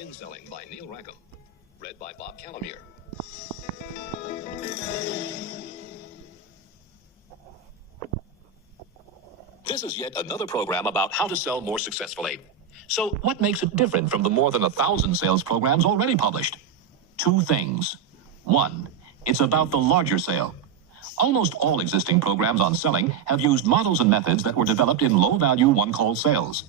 Spin Selling by Neil Rackham. Read by Bob Calamere. This is yet another program about how to sell more successfully. So what makes it different from the more than 1,000 sales programs already published? Two things. One, it's about the larger sale. Almost all existing programs on selling have used models and methods that were developed in low-value one-call sales.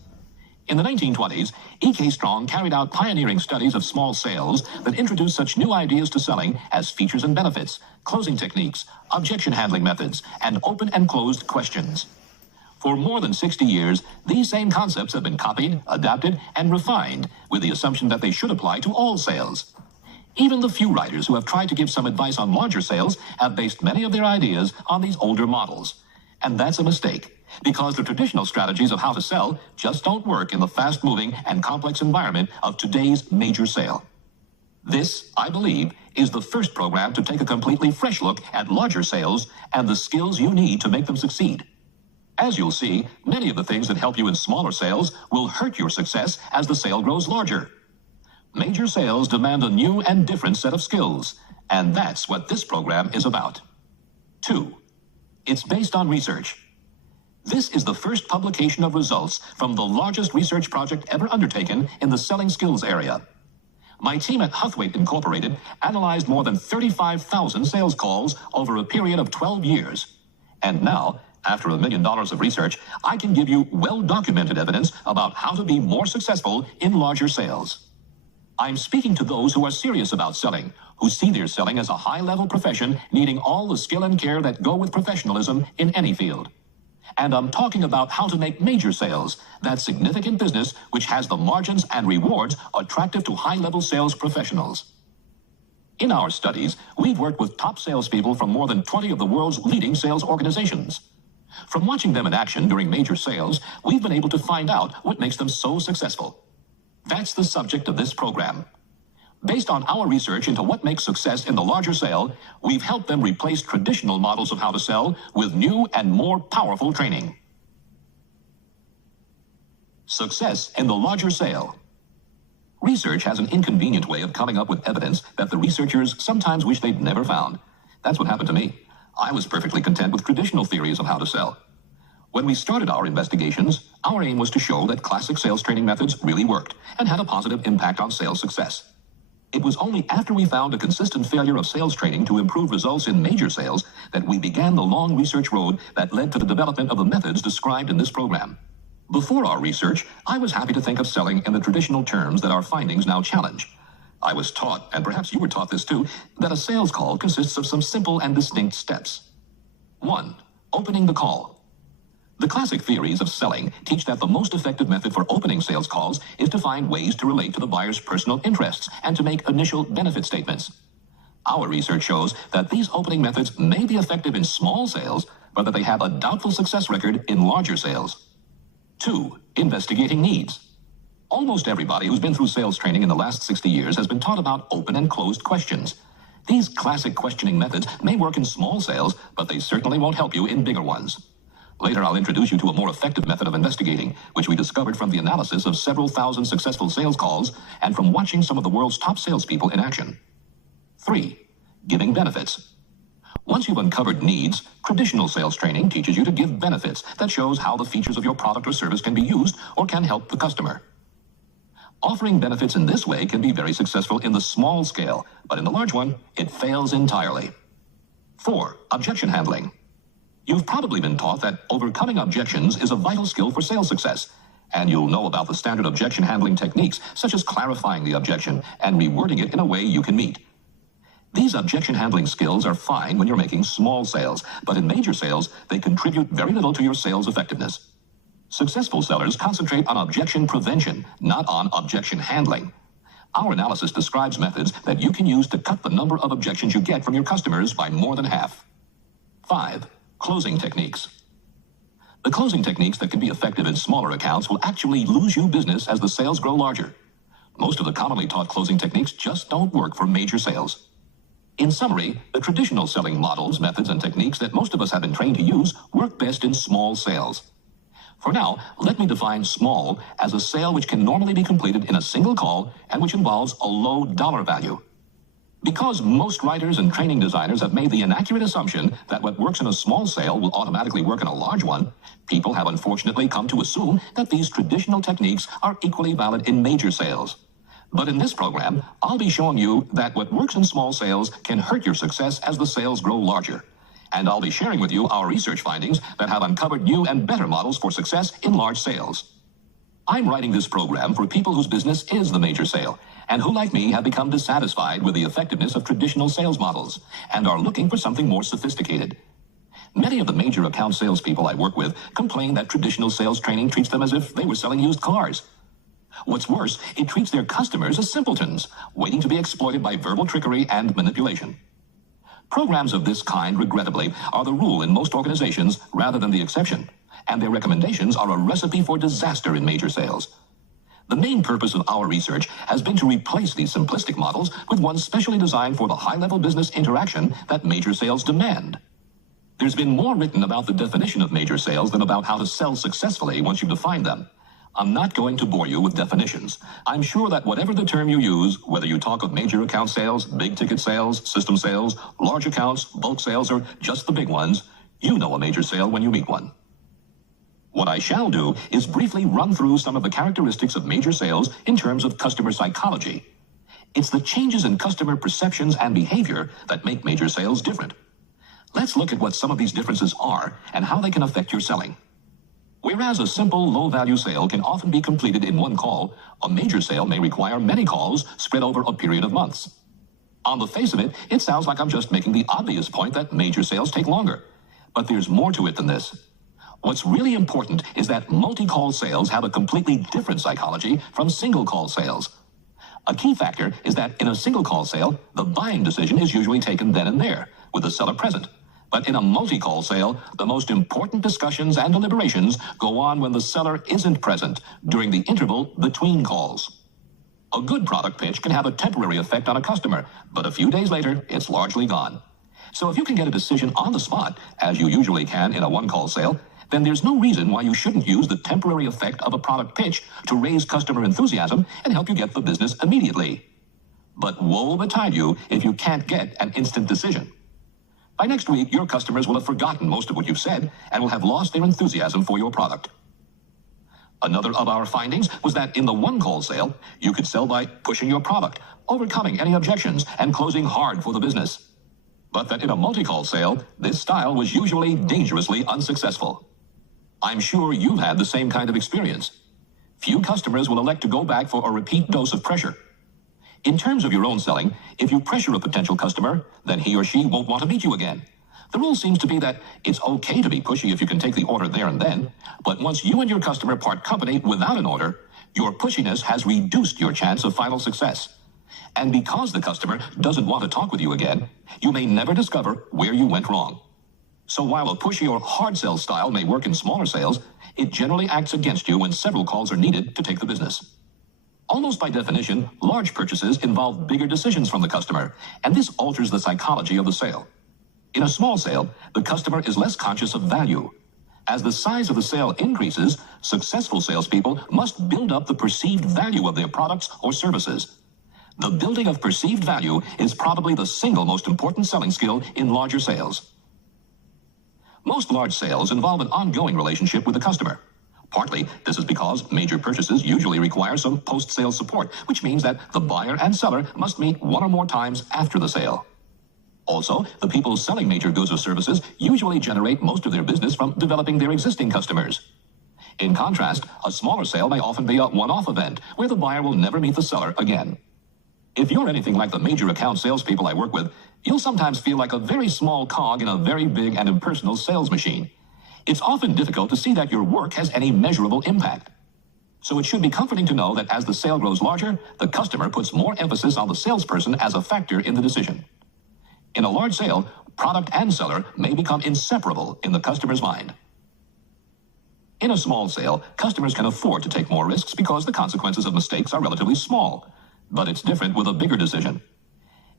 In the 1920s, E.K. Strong carried out pioneering studies of small sales that introduced such new ideas to selling as features and benefits, closing techniques, objection handling methods, and open and closed questions. For more than 60 years, these same concepts have been copied, adapted, and refined with the assumption that they should apply to all sales. Even the few writers who have tried to give some advice on larger sales have based many of their ideas on these older models. And that's a mistake, because the traditional strategies of how to sell just don't work in the fast-moving and complex environment of today's major sale. This, I believe, is the first program to take a completely fresh look at larger sales and the skills you need to make them succeed. As you'll see, many of the things that help you in smaller sales will hurt your success as the sale grows larger. Major sales demand a new and different set of skills, and that's what this program is about. 2. It's based on research. This is the first publication of results from the largest research project ever undertaken in the selling skills area. My team at Huthwaite Incorporated analyzed more than 35,000 sales calls over a period of 12 years. And now, after $1 million of research, I can give you well-documented evidence about how to be more successful in larger sales. I'm speaking to those who are serious about selling, who see their selling as a high-level profession needing all the skill and care that go with professionalism in any field. And I'm talking about how to make major sales, that significant business which has the margins and rewards attractive to high-level sales professionals. In our studies, we've worked with top salespeople from more than 20 of the world's leading sales organizations. From watching them in action during major sales, we've been able to find out what makes them so successful. That's the subject of this program. Based on our research into what makes success in the larger sale, we've helped them replace traditional models of how to sell with new and more powerful training. Success in the larger sale. Research has an inconvenient way of coming up with evidence that the researchers sometimes wish they'd never found. That's what happened to me. I was perfectly content with traditional theories of how to sell. When we started our investigations, our aim was to show that classic sales training methods really worked and had a positive impact on sales success. It was only after we found a consistent failure of sales training to improve results in major sales that we began the long research road that led to the development of the methods described in this program. Before our research, I was happy to think of selling in the traditional terms that our findings now challenge. I was taught, and perhaps you were taught this too, that a sales call consists of some simple and distinct steps. 1. Opening the call. The classic theories of selling teach that the most effective method for opening sales calls is to find ways to relate to the buyer's personal interests and to make initial benefit statements. Our research shows that these opening methods may be effective in small sales, but that they have a doubtful success record in larger sales. 2. Investigating needs. Almost everybody who's been through sales training in the last 60 years has been taught about open and closed questions. These classic questioning methods may work in small sales, but they certainly won't help you in bigger ones. Later, I'll introduce you to a more effective method of investigating, which we discovered from the analysis of several thousand successful sales calls and from watching some of the world's top salespeople in action. 3. Giving benefits. Once you've uncovered needs, traditional sales training teaches you to give benefits that shows how the features of your product or service can be used or can help the customer. Offering benefits in this way can be very successful in the small scale, but in the large one, it fails entirely. 4. Objection handling. You've probably been taught that overcoming objections is a vital skill for sales success, and you'll know about the standard objection handling techniques, such as clarifying the objection and rewording it in a way you can meet. These objection handling skills are fine when you're making small sales, but in major sales, they contribute very little to your sales effectiveness. Successful sellers concentrate on objection prevention, not on objection handling. Our analysis describes methods that you can use to cut the number of objections you get from your customers by more than half. 5. Closing techniques. The closing techniques that can be effective in smaller accounts will actually lose you business as the sales grow larger. Most of the commonly taught closing techniques just don't work for major sales. In summary, the traditional selling models, methods, and techniques that most of us have been trained to use work best in small sales. For now, let me define small as a sale which can normally be completed in a single call and which involves a low dollar value. Because most writers and training designers have made the inaccurate assumption that what works in a small sale will automatically work in a large one, people have unfortunately come to assume that these traditional techniques are equally valid in major sales. But in this program, I'll be showing you that what works in small sales can hurt your success as the sales grow larger. And I'll be sharing with you our research findings that have uncovered new and better models for success in large sales. I'm writing this program for people whose business is the major sale, and who, like me, have become dissatisfied with the effectiveness of traditional sales models and are looking for something more sophisticated. Many of the major account salespeople I work with complain that traditional sales training treats them as if they were selling used cars. What's worse, it treats their customers as simpletons, waiting to be exploited by verbal trickery and manipulation. Programs of this kind, regrettably, are the rule in most organizations rather than the exception, and their recommendations are a recipe for disaster in major sales. The main purpose of our research has been to replace these simplistic models with ones specially designed for the high-level business interaction that major sales demand. There's been more written about the definition of major sales than about how to sell successfully once you've defined them. I'm not going to bore you with definitions. I'm sure that whatever the term you use, whether you talk of major account sales, big-ticket sales, system sales, large accounts, bulk sales, or just the big ones, you know a major sale when you meet one. What I shall do is briefly run through some of the characteristics of major sales in terms of customer psychology. It's the changes in customer perceptions and behavior that make major sales different. Let's look at what some of these differences are and how they can affect your selling. Whereas a simple, low-value sale can often be completed in one call, a major sale may require many calls spread over a period of months. On the face of it, it sounds like I'm just making the obvious point that major sales take longer. But there's more to it than this. What's really important is that multi-call sales have a completely different psychology from single-call sales. A key factor is that in a single-call sale, the buying decision is usually taken then and there, with the seller present. But in a multi-call sale, the most important discussions and deliberations go on when the seller isn't present during the interval between calls. A good product pitch can have a temporary effect on a customer, but a few days later, it's largely gone. So if you can get a decision on the spot, as you usually can in a one-call sale, then there's no reason why you shouldn't use the temporary effect of a product pitch to raise customer enthusiasm and help you get the business immediately. But woe betide you if you can't get an instant decision. By next week, your customers will have forgotten most of what you've said and will have lost their enthusiasm for your product. Another of our findings was that in the one-call sale, you could sell by pushing your product, overcoming any objections, and closing hard for the business. But that in a multi-call sale, this style was usually dangerously unsuccessful. I'm sure you've had the same kind of experience. Few customers will elect to go back for a repeat dose of pressure. In terms of your own selling, if you pressure a potential customer, then he or she won't want to meet you again. The rule seems to be that it's okay to be pushy if you can take the order there and then, but once you and your customer part company without an order, your pushiness has reduced your chance of final success. And because the customer doesn't want to talk with you again, you may never discover where you went wrong. So while a pushy or hard sell style may work in smaller sales, it generally acts against you when several calls are needed to take the business. Almost by definition, large purchases involve bigger decisions from the customer, and this alters the psychology of the sale. In a small sale, the customer is less conscious of value. As the size of the sale increases, successful salespeople must build up the perceived value of their products or services. The building of perceived value is probably the single most important selling skill in larger sales. Most large sales involve an ongoing relationship with the customer. Partly, this is because major purchases usually require some post-sale support, which means that the buyer and seller must meet one or more times after the sale. Also, the people selling major goods or services usually generate most of their business from developing their existing customers. In contrast, a smaller sale may often be a one-off event where the buyer will never meet the seller again. If you're anything like the major account salespeople I work with, you'll sometimes feel like a very small cog in a very big and impersonal sales machine. It's often difficult to see that your work has any measurable impact. So it should be comforting to know that as the sale grows larger, the customer puts more emphasis on the salesperson as a factor in the decision. In a large sale, product and seller may become inseparable in the customer's mind. In a small sale, customers can afford to take more risks because the consequences of mistakes are relatively small. But it's different with a bigger decision.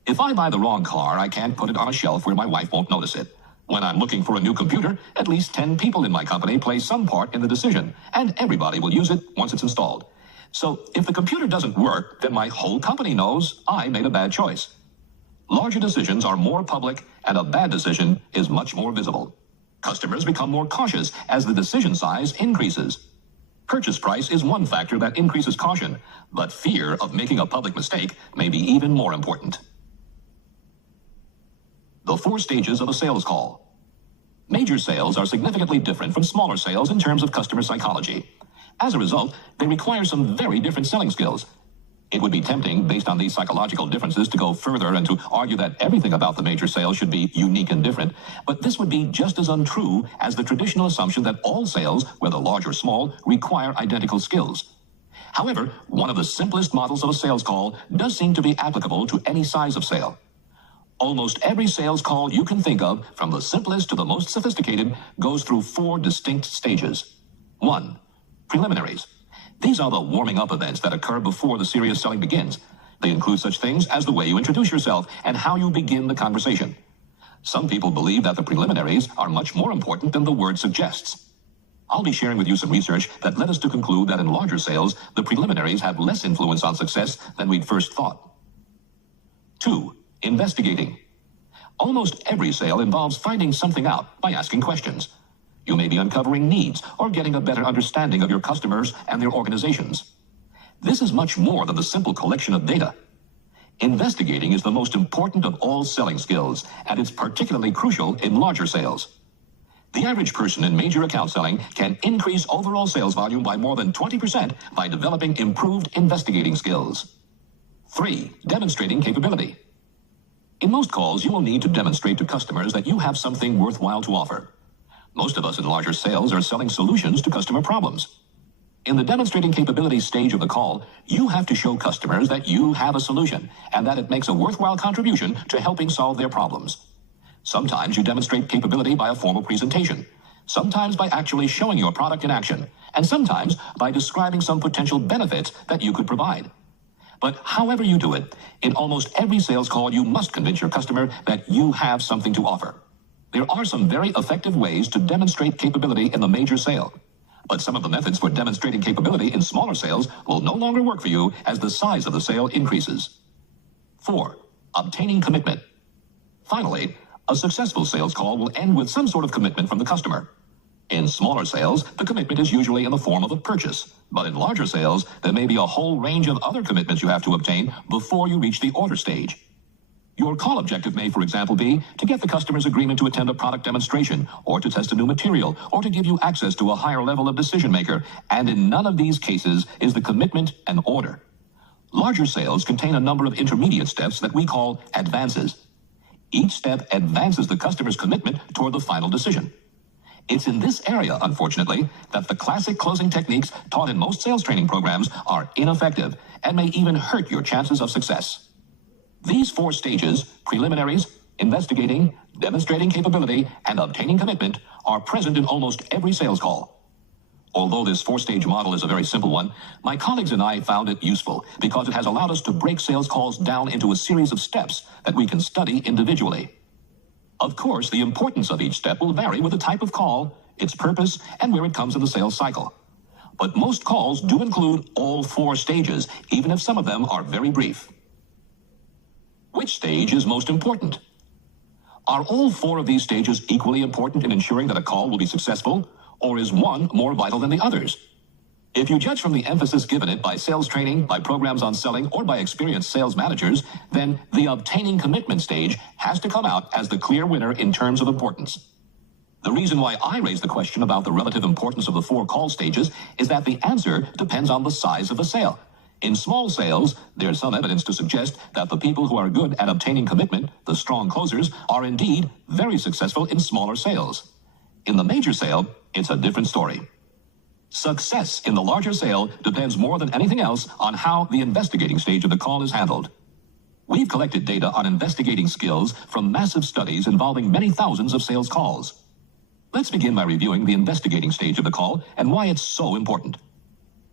If I buy the wrong car, I can't put it on a shelf where my wife won't notice it. When I'm looking for a new computer, at least 10 people in my company play some part in the decision, and everybody will use it once it's installed. So if the computer doesn't work, then my whole company knows I made a bad choice. Larger decisions are more public, and a bad decision is much more visible. Customers become more cautious as the decision size increases. Purchase price is one factor that increases caution, but fear of making a public mistake may be even more important. The 4 stages of a sales call. Major sales are significantly different from smaller sales in terms of customer psychology. As a result, they require some very different selling skills. It would be tempting, based on these psychological differences, to go further and to argue that everything about the major sale should be unique and different, but this would be just as untrue as the traditional assumption that all sales, whether large or small, require identical skills. However, one of the simplest models of a sales call does seem to be applicable to any size of sale. Almost every sales call you can think of, from the simplest to the most sophisticated, goes through 4 distinct stages. 1. Preliminaries. These are the warming-up events that occur before the serious selling begins. They include such things as the way you introduce yourself and how you begin the conversation. Some people believe that the preliminaries are much more important than the word suggests. I'll be sharing with you some research that led us to conclude that in larger sales, the preliminaries have less influence on success than we'd first thought. 2. Investigating. Almost every sale involves finding something out by asking questions. You may be uncovering needs or getting a better understanding of your customers and their organizations. This is much more than the simple collection of data. Investigating is the most important of all selling skills, and it's particularly crucial in larger sales. The average person in major account selling can increase overall sales volume by more than 20% by developing improved investigating skills. 3. Demonstrating capability. In most calls, you will need to demonstrate to customers that you have something worthwhile to offer. Most of us in larger sales are selling solutions to customer problems. In the demonstrating capability stage of the call, you have to show customers that you have a solution and that it makes a worthwhile contribution to helping solve their problems. Sometimes you demonstrate capability by a formal presentation, sometimes by actually showing your product in action, and sometimes by describing some potential benefits that you could provide. But however you do it, in almost every sales call, you must convince your customer that you have something to offer. There are some very effective ways to demonstrate capability in the major sale, but some of the methods for demonstrating capability in smaller sales will no longer work for you as the size of the sale increases. 4. Obtaining commitment. Finally, a successful sales call will end with some sort of commitment from the customer. In smaller sales, the commitment is usually in the form of a purchase, but in larger sales, there may be a whole range of other commitments you have to obtain before you reach the order stage. Your call objective may, for example, be to get the customer's agreement to attend a product demonstration, or to test a new material, or to give you access to a higher level of decision maker, and in none of these cases is the commitment an order. Larger sales contain a number of intermediate steps that we call advances. Each step advances the customer's commitment toward the final decision. It's in this area, unfortunately, that the classic closing techniques taught in most sales training programs are ineffective and may even hurt your chances of success. These 4 stages, preliminaries, investigating, demonstrating capability, and obtaining commitment, are present in almost every sales call. Although this 4-stage model is a very simple one, my colleagues and I found it useful because it has allowed us to break sales calls down into a series of steps that we can study individually. Of course, the importance of each step will vary with the type of call, its purpose, and where it comes in the sales cycle. But most calls do include all 4 stages, even if some of them are very brief. Which stage is most important? Are all 4 of these stages equally important in ensuring that a call will be successful, or is one more vital than the others? If you judge from the emphasis given it by sales training, by programs on selling, or by experienced sales managers, then the obtaining commitment stage has to come out as the clear winner in terms of importance. The reason why I raise the question about the relative importance of the 4 call stages is that the answer depends on the size of the sale. In small sales, there's some evidence to suggest that the people who are good at obtaining commitment, the strong closers, are indeed very successful in smaller sales. In the major sale, it's a different story. Success in the larger sale depends more than anything else on how the investigating stage of the call is handled. We've collected data on investigating skills from massive studies involving many thousands of sales calls. Let's begin by reviewing the investigating stage of the call and why it's so important.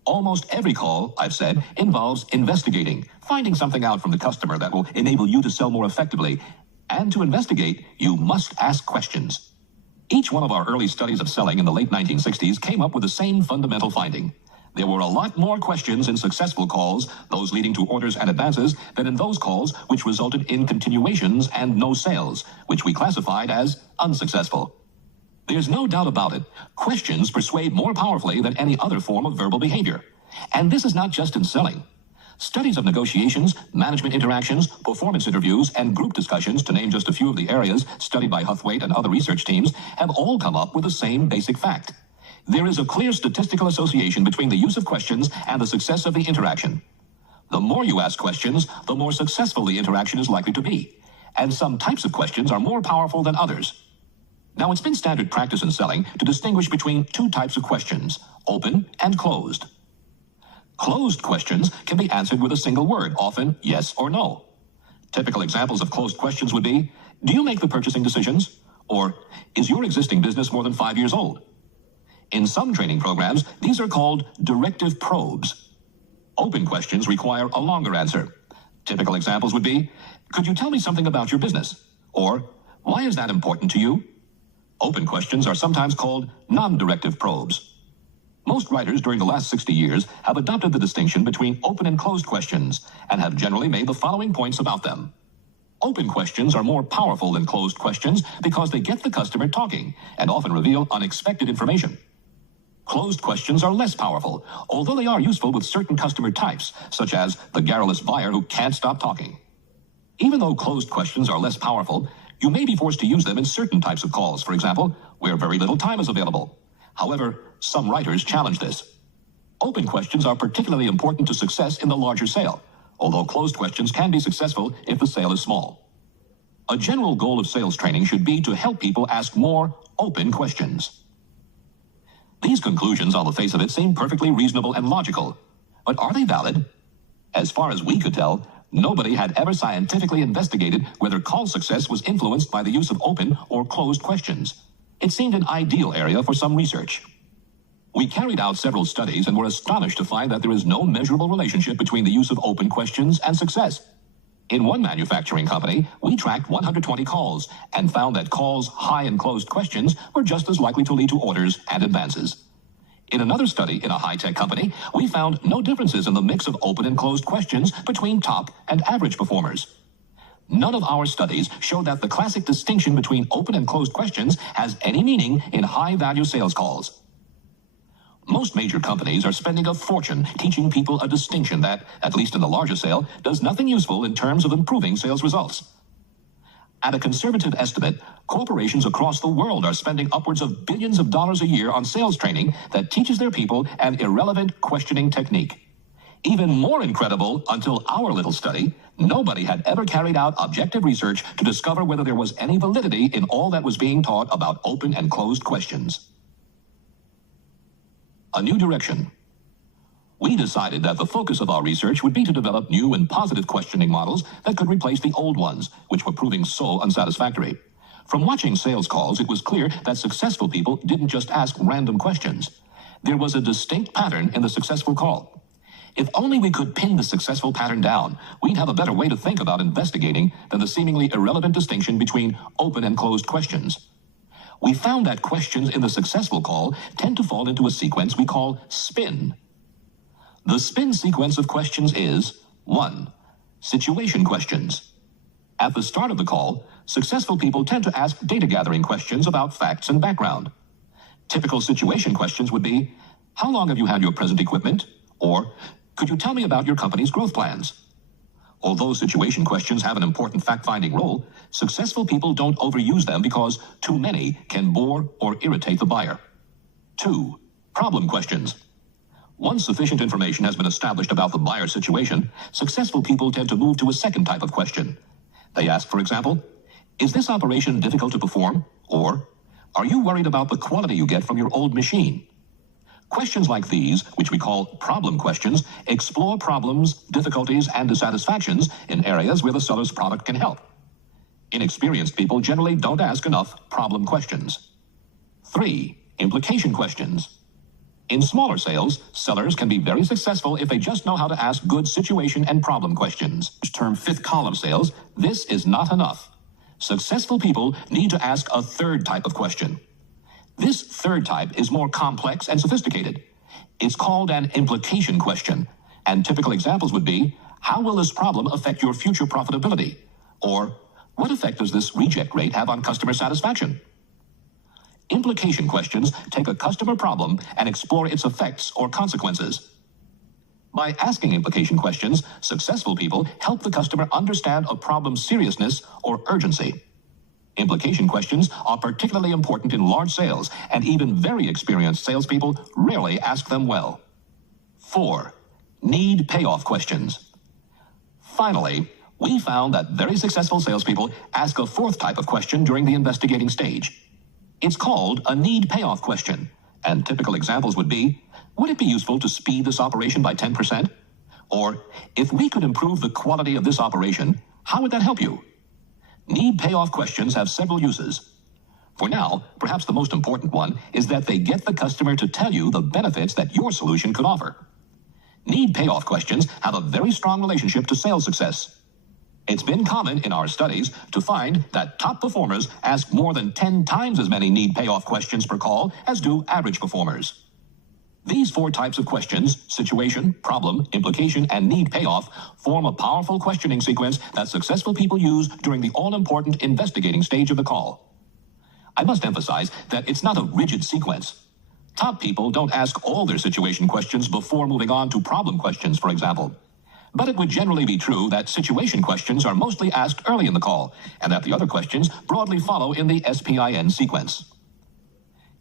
Almost every call, I've said, involves investigating, finding something out from the customer that will enable you to sell more effectively, And to investigate, you must ask questions. Each one of our early studies of selling in the late 1960s came up with the same fundamental finding. There were a lot more questions in successful calls, those leading to orders and advances, than in those calls which resulted in continuations and no sales, which we classified as unsuccessful. There's no doubt about it. Questions persuade more powerfully than any other form of verbal behavior. And this is not just in selling. Studies of negotiations, management interactions, performance interviews, and group discussions, to name just a few of the areas studied by Huthwaite and other research teams, have all come up with the same basic fact. There is a clear statistical association between the use of questions and the success of the interaction. The more you ask questions, the more successful the interaction is likely to be. And some types of questions are more powerful than others. Now, it's been standard practice in selling to distinguish between two types of questions, open and closed. Closed questions can be answered with a single word, often yes or no. Typical examples of closed questions would be, do you make the purchasing decisions? Or, is your existing business more than 5 years old? In some training programs, these are called directive probes. Open questions require a longer answer. Typical examples would be, could you tell me something about your business? Or, why is that important to you? Open questions are sometimes called non-directive probes. Most writers during the last 60 years have adopted the distinction between open and closed questions and have generally made the following points about them. Open questions are more powerful than closed questions because they get the customer talking and often reveal unexpected information. Closed questions are less powerful, although they are useful with certain customer types, such as the garrulous buyer who can't stop talking. Even though closed questions are less powerful, you may be forced to use them in certain types of calls, for example, where very little time is available. However, some writers challenge this. Open questions are particularly important to success in the larger sale, although closed questions can be successful if the sale is small. A general goal of sales training should be to help people ask more open questions. These conclusions on the face of it seem perfectly reasonable and logical, but are they valid? As far as we could tell, nobody had ever scientifically investigated whether call success was influenced by the use of open or closed questions. It seemed an ideal area for some research. We carried out several studies and were astonished to find that there is no measurable relationship between the use of open questions and success. In one manufacturing company, we tracked 120 calls and found that calls high in closed questions were just as likely to lead to orders and advances. In another study in a high-tech company, we found no differences in the mix of open and closed questions between top and average performers. None of our studies showed that the classic distinction between open and closed questions has any meaning in high-value sales calls. Most major companies are spending a fortune teaching people a distinction that, at least in the larger sale, does nothing useful in terms of improving sales results. At a conservative estimate, corporations across the world are spending upwards of billions of dollars a year on sales training that teaches their people an irrelevant questioning technique. Even more incredible, until our little study, nobody had ever carried out objective research to discover whether there was any validity in all that was being taught about open and closed questions. A new direction. We decided that the focus of our research would be to develop new and positive questioning models that could replace the old ones, which were proving so unsatisfactory. From watching sales calls, it was clear that successful people didn't just ask random questions. There was a distinct pattern in the successful call. If only we could pin the successful pattern down, we'd have a better way to think about investigating than the seemingly irrelevant distinction between open and closed questions. We found that questions in the successful call tend to fall into a sequence we call SPIN. The SPIN sequence of questions is 1. Situation questions. At the start of the call, successful people tend to ask data-gathering questions about facts and background. Typical situation questions would be, how long have you had your present equipment? Or, could you tell me about your company's growth plans? Although situation questions have an important fact-finding role, successful people don't overuse them because too many can bore or irritate the buyer. 2. Problem questions. Once sufficient information has been established about the buyer's situation, successful people tend to move to a second type of question. They ask, for example, is this operation difficult to perform? Or, are you worried about the quality you get from your old machine? Questions like these, which we call problem questions, explore problems, difficulties, and dissatisfactions in areas where the seller's product can help. Inexperienced people generally don't ask enough problem questions. 3. Implication questions. In smaller sales, sellers can be very successful if they just know how to ask good situation and problem questions. Term fifth column sales, this is not enough. Successful people need to ask a third type of question. This third type is more complex and sophisticated. It's called an implication question, and typical examples would be, how will this problem affect your future profitability? Or, what effect does this reject rate have on customer satisfaction? Implication questions take a customer problem and explore its effects or consequences. By asking implication questions, successful people help the customer understand a problem's seriousness or urgency. Implication questions are particularly important in large sales, and even very experienced salespeople rarely ask them well. 4. Need payoff questions. Finally, we found that very successful salespeople ask a fourth type of question during the investigating stage. It's called a need payoff question, and typical examples would be, would it be useful to speed this operation by 10%? Or, if we could improve the quality of this operation, how would that help you? Need payoff questions have several uses. For now, perhaps the most important one is that they get the customer to tell you the benefits that your solution could offer. Need payoff questions have a very strong relationship to sales success. It's been common in our studies to find that top performers ask more than 10 times as many need payoff questions per call as do average performers. These 4 types of questions, situation, problem, implication, and need payoff, form a powerful questioning sequence that successful people use during the all-important investigating stage of the call. I must emphasize that it's not a rigid sequence. Top people don't ask all their situation questions before moving on to problem questions, for example. But it would generally be true that situation questions are mostly asked early in the call, and that the other questions broadly follow in the SPIN sequence.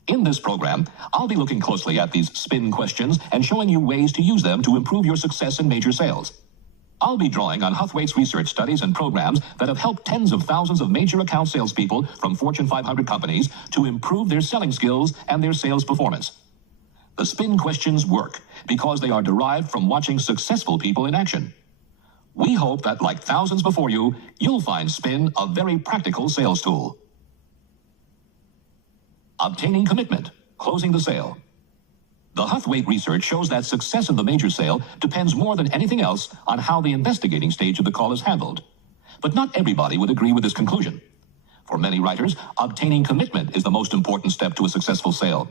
In this program, I'll be looking closely at these SPIN questions and showing you ways to use them to improve your success in major sales. I'll be drawing on Huthwaite's research studies and programs that have helped tens of thousands of major account salespeople from Fortune 500 companies to improve their selling skills and their sales performance. The SPIN questions work because they are derived from watching successful people in action. We hope that, like thousands before you, you'll find SPIN a very practical sales tool. Obtaining commitment, closing the sale. The Huthwaite research shows that success in the major sale depends more than anything else on how the investigating stage of the call is handled. But not everybody would agree with this conclusion. For many writers, obtaining commitment is the most important step to a successful sale.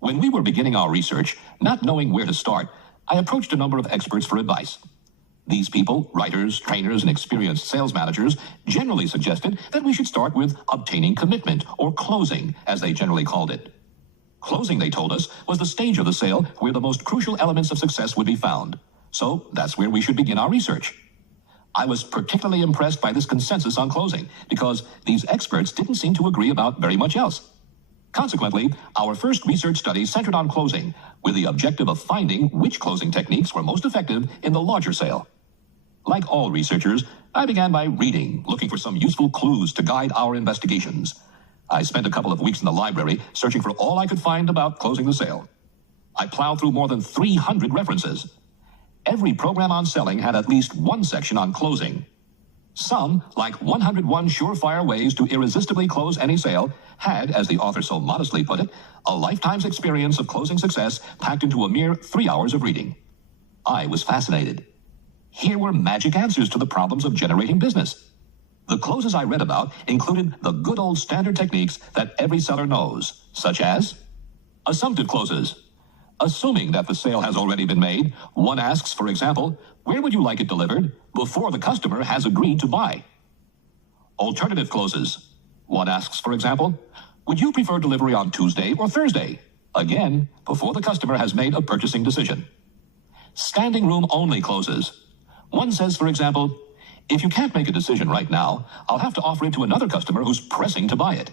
When we were beginning our research, not knowing where to start, I approached a number of experts for advice. These people, writers, trainers, and experienced sales managers, generally suggested that we should start with obtaining commitment, or closing, as they generally called it. Closing, they told us, was the stage of the sale where the most crucial elements of success would be found. So that's where we should begin our research. I was particularly impressed by this consensus on closing, because these experts didn't seem to agree about very much else. Consequently, our first research study centered on closing, with the objective of finding which closing techniques were most effective in the larger sale. Like all researchers, I began by reading, looking for some useful clues to guide our investigations. I spent a couple of weeks in the library searching for all I could find about closing the sale. I plowed through more than 300 references. Every program on selling had at least one section on closing. Some, like 101 surefire ways to irresistibly close any sale, had, as the author so modestly put it, a lifetime's experience of closing success packed into a mere 3 hours of reading. I was fascinated. Here were magic answers to the problems of generating business. The closes I read about included the good old standard techniques that every seller knows, such as assumptive closes. Assuming that the sale has already been made, one asks, for example, where would you like it delivered, before the customer has agreed to buy. Alternative closes. One asks, for example, would you prefer delivery on Tuesday or Thursday? Again, before the customer has made a purchasing decision. Standing room only closes. One says, for example, if you can't make a decision right now, I'll have to offer it to another customer who's pressing to buy it.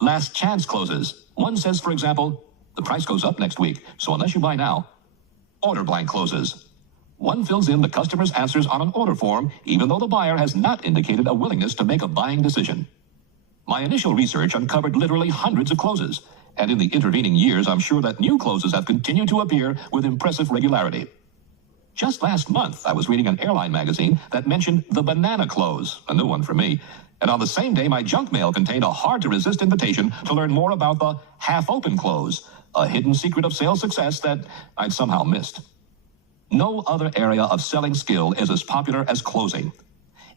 Last chance closes. One says, for example, the price goes up next week, so unless you buy now. Order blank closes. One fills in the customer's answers on an order form, even though the buyer has not indicated a willingness to make a buying decision. My initial research uncovered literally hundreds of closes, and in the intervening years, I'm sure that new closes have continued to appear with impressive regularity. Just last month, I was reading an airline magazine that mentioned the banana close, a new one for me, and on the same day, my junk mail contained a hard-to-resist invitation to learn more about the half-open close, a hidden secret of sales success that I'd somehow missed. No other area of selling skill is as popular as closing.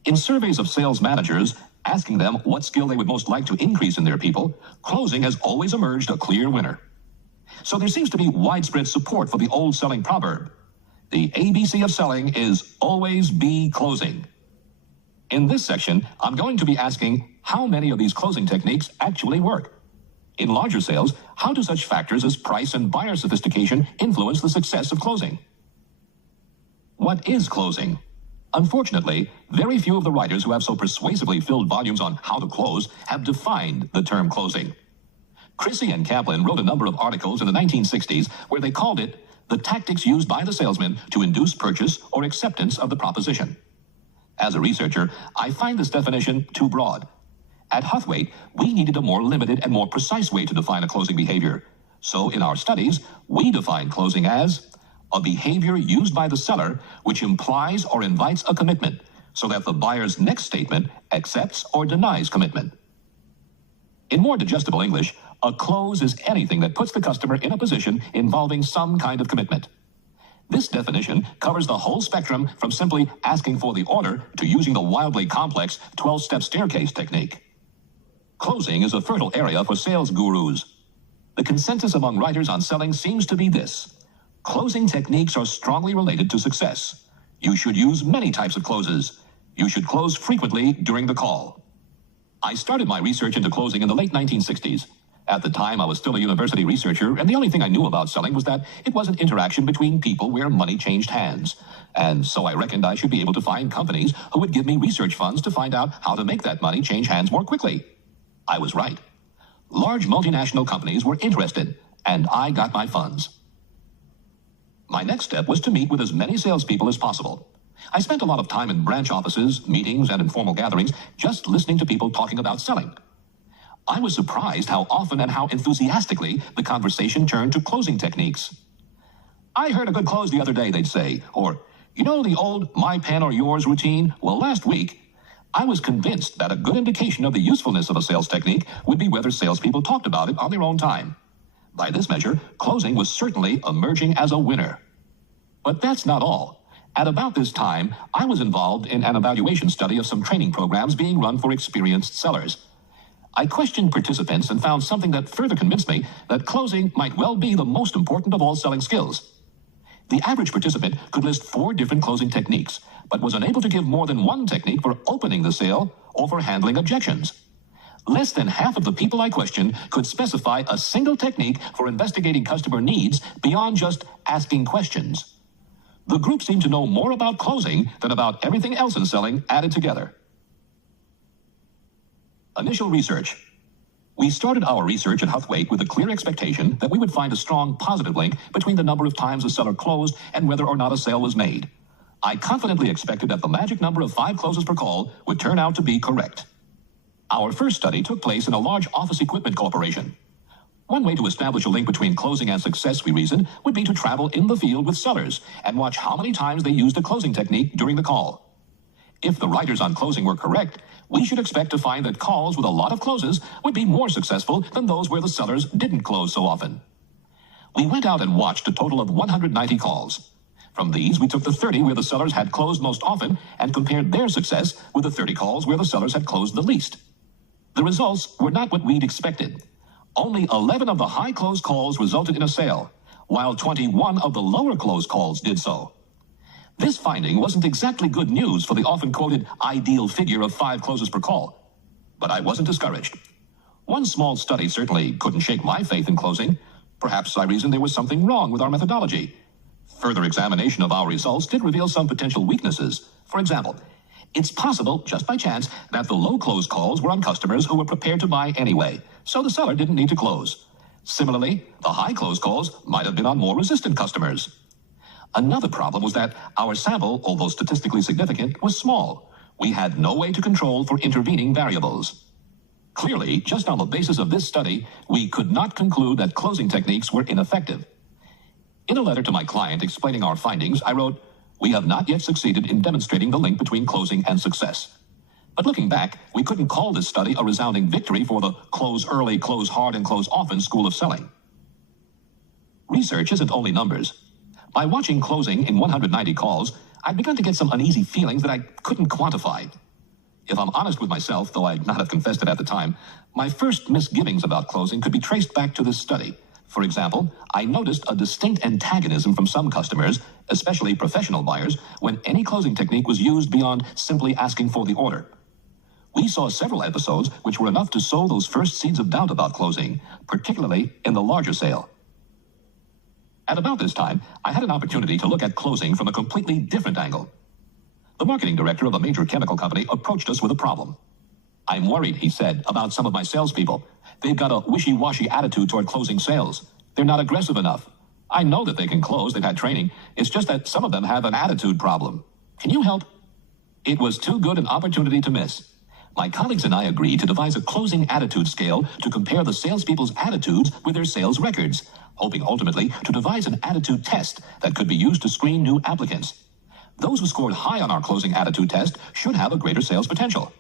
In surveys of sales managers, asking them what skill they would most like to increase in their people, closing has always emerged a clear winner. So there seems to be widespread support for the old selling proverb. The ABC of selling is always be closing. In this section, I'm going to be asking how many of these closing techniques actually work. In larger sales, how do such factors as price and buyer sophistication influence the success of closing? What is closing? Unfortunately, very few of the writers who have so persuasively filled volumes on how to close have defined the term closing. Chrissy and Kaplan wrote a number of articles in the 1960s where they called it the tactics used by the salesman to induce purchase or acceptance of the proposition. As a researcher, I find this definition too broad. At Huthwaite, we needed a more limited and more precise way to define a closing behavior. So in our studies, we define closing as a behavior used by the seller which implies or invites a commitment so that the buyer's next statement accepts or denies commitment. In more digestible English, a close is anything that puts the customer in a position involving some kind of commitment. This definition covers the whole spectrum from simply asking for the order to using the wildly complex 12-step staircase technique. Closing is a fertile area for sales gurus. The consensus among writers on selling seems to be this. Closing techniques are strongly related to success. You should use many types of closes. You should close frequently during the call. I started my research into closing in the late 1960s. At the time, I was still a university researcher, and the only thing I knew about selling was that it was an interaction between people where money changed hands. And so I reckoned I should be able to find companies who would give me research funds to find out how to make that money change hands more quickly. I was right. Large multinational companies were interested, and I got my funds. My next step was to meet with as many salespeople as possible. I spent a lot of time in branch offices, meetings, and informal gatherings just listening to people talking about selling. I was surprised how often and how enthusiastically the conversation turned to closing techniques. I heard a good close the other day, they'd say, or, you know the old my pen or yours routine? Well, last week, I was convinced that a good indication of the usefulness of a sales technique would be whether salespeople talked about it on their own time. By this measure, closing was certainly emerging as a winner. But that's not all. At about this time, I was involved in an evaluation study of some training programs being run for experienced sellers. I questioned participants and found something that further convinced me that closing might well be the most important of all selling skills. The average participant could list 4 different closing techniques, but was unable to give more than one technique for opening the sale or for handling objections. Less than half of the people I questioned could specify a single technique for investigating customer needs beyond just asking questions. The group seemed to know more about closing than about everything else in selling added together. Initial research. We started our research at Huthwaite with a clear expectation that we would find a strong positive link between the number of times a seller closed and whether or not a sale was made. I confidently expected that the magic number of 5 closes per call would turn out to be correct. Our first study took place in a large office equipment corporation. One way to establish a link between closing and success, we reasoned, would be to travel in the field with sellers and watch how many times they used a closing technique during the call. If the writers on closing were correct, we should expect to find that calls with a lot of closes would be more successful than those where the sellers didn't close so often. We went out and watched a total of 190 calls. From these, we took the 30 where the sellers had closed most often and compared their success with the 30 calls where the sellers had closed the least. The results were not what we'd expected. Only 11 of the high close calls resulted in a sale, while 21 of the lower close calls did so. This finding wasn't exactly good news for the often quoted ideal figure of 5 closes per call, but I wasn't discouraged. One small study certainly couldn't shake my faith in closing. Perhaps I reasoned there was something wrong with our methodology. Further examination of our results did reveal some potential weaknesses. For example, it's possible, just by chance, that the low close calls were on customers who were prepared to buy anyway, so the seller didn't need to close. Similarly, the high close calls might have been on more resistant customers. Another problem was that our sample, although statistically significant, was small. We had no way to control for intervening variables. Clearly, just on the basis of this study, we could not conclude that closing techniques were ineffective. In a letter to my client explaining our findings, I wrote, "We have not yet succeeded in demonstrating the link between closing and success." But looking back, we couldn't call this study a resounding victory for the close early, close hard, and close often school of selling. Research isn't only numbers. By watching closing in 190 calls, I'd begun to get some uneasy feelings that I couldn't quantify. If I'm honest with myself, though I'd not have confessed it at the time, my first misgivings about closing could be traced back to this study. For example, I noticed a distinct antagonism from some customers, especially professional buyers, when any closing technique was used beyond simply asking for the order. We saw several episodes which were enough to sow those first seeds of doubt about closing, particularly in the larger sale. At about this time, I had an opportunity to look at closing from a completely different angle. The marketing director of a major chemical company approached us with a problem. "I'm worried," he said, "about some of my salespeople. They've got a wishy-washy attitude toward closing sales. They're not aggressive enough. I know that they can close, they've had training. It's just that some of them have an attitude problem. Can you help?" It was too good an opportunity to miss. My colleagues and I agreed to devise a closing attitude scale to compare the salespeople's attitudes with their sales records, hoping ultimately to devise an attitude test that could be used to screen new applicants. Those who scored high on our closing attitude test should have a greater sales potential.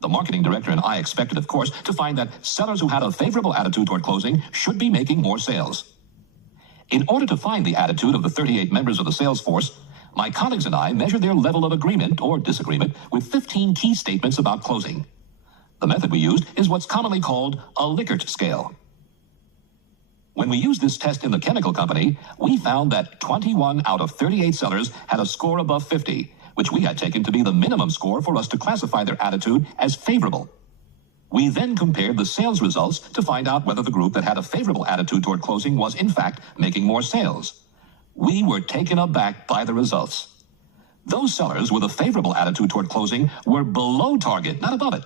The marketing director and I expected, of course, to find that sellers who had a favorable attitude toward closing should be making more sales. In order to find the attitude of the 38 members of the sales force, my colleagues and I measured their level of agreement or disagreement with 15 key statements about closing. The method we used is what's commonly called a Likert scale. When we used this test in the chemical company, we found that 21 out of 38 sellers had a score above 50, which we had taken to be the minimum score for us to classify their attitude as favorable. We then compared the sales results to find out whether the group that had a favorable attitude toward closing was in fact making more sales. We were taken aback by the results. Those sellers with a favorable attitude toward closing were below target, not above it.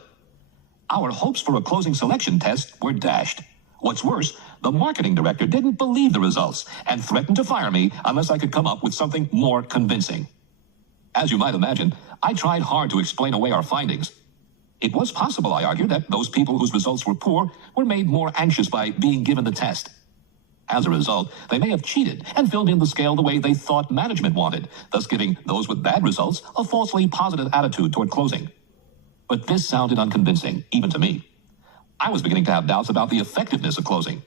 Our hopes for a closing selection test were dashed. What's worse, the marketing director didn't believe the results and threatened to fire me unless I could come up with something more convincing. As you might imagine, I tried hard to explain away our findings. It was possible, I argued, that those people whose results were poor were made more anxious by being given the test. As a result, they may have cheated and filled in the scale the way they thought management wanted, thus giving those with bad results a falsely positive attitude toward closing. But this sounded unconvincing, even to me. I was beginning to have doubts about the effectiveness of closing.